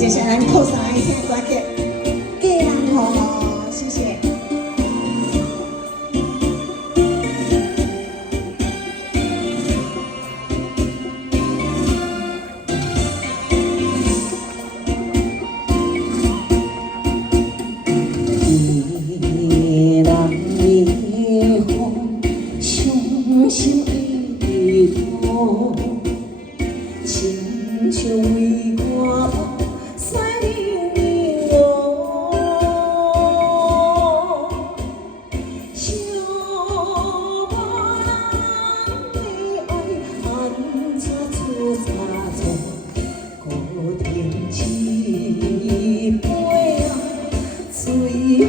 接下来扣上来听歌曲《嫁人予我》，谢谢。心依托，亲像为我塞你我，想无人的爱，安怎出差错？孤天起飞啊，水雨。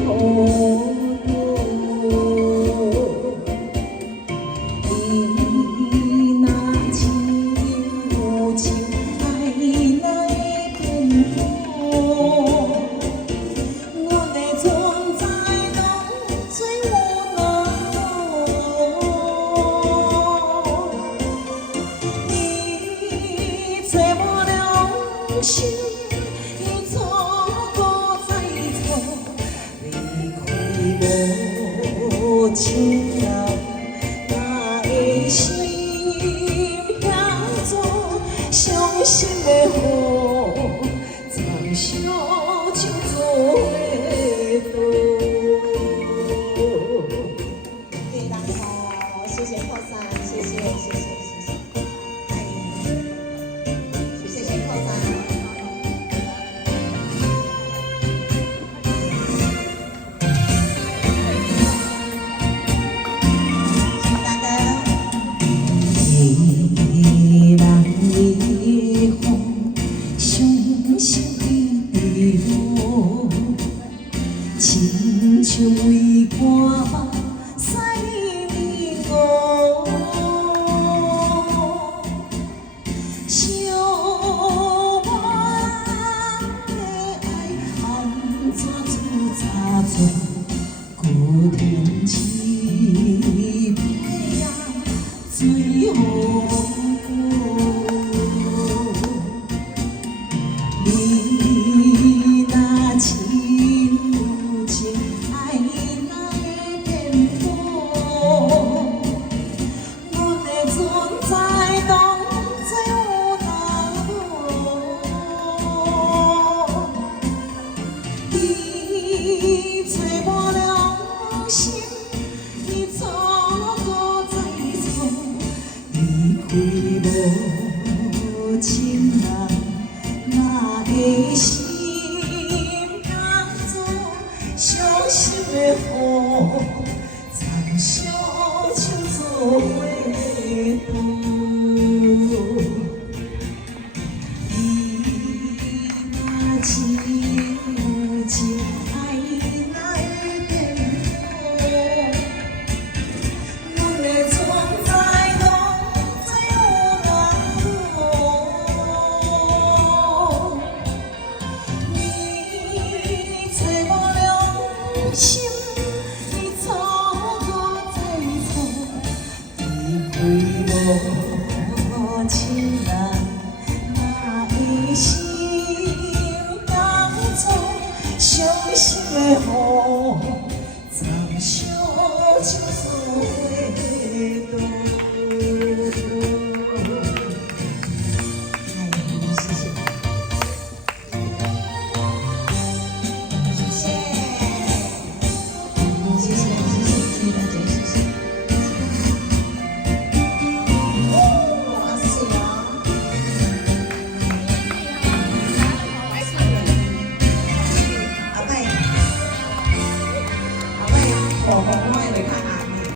心已错过再错，离开无情人，我的心向作伤心的雨，藏小酒做花朵。对，然后谢谢扩散，谢谢谢谢。 亲像为我塞你我，想无人的爱，安怎出差错？孤天起飞啊，水雨你若亲如情。 无情人，我的心。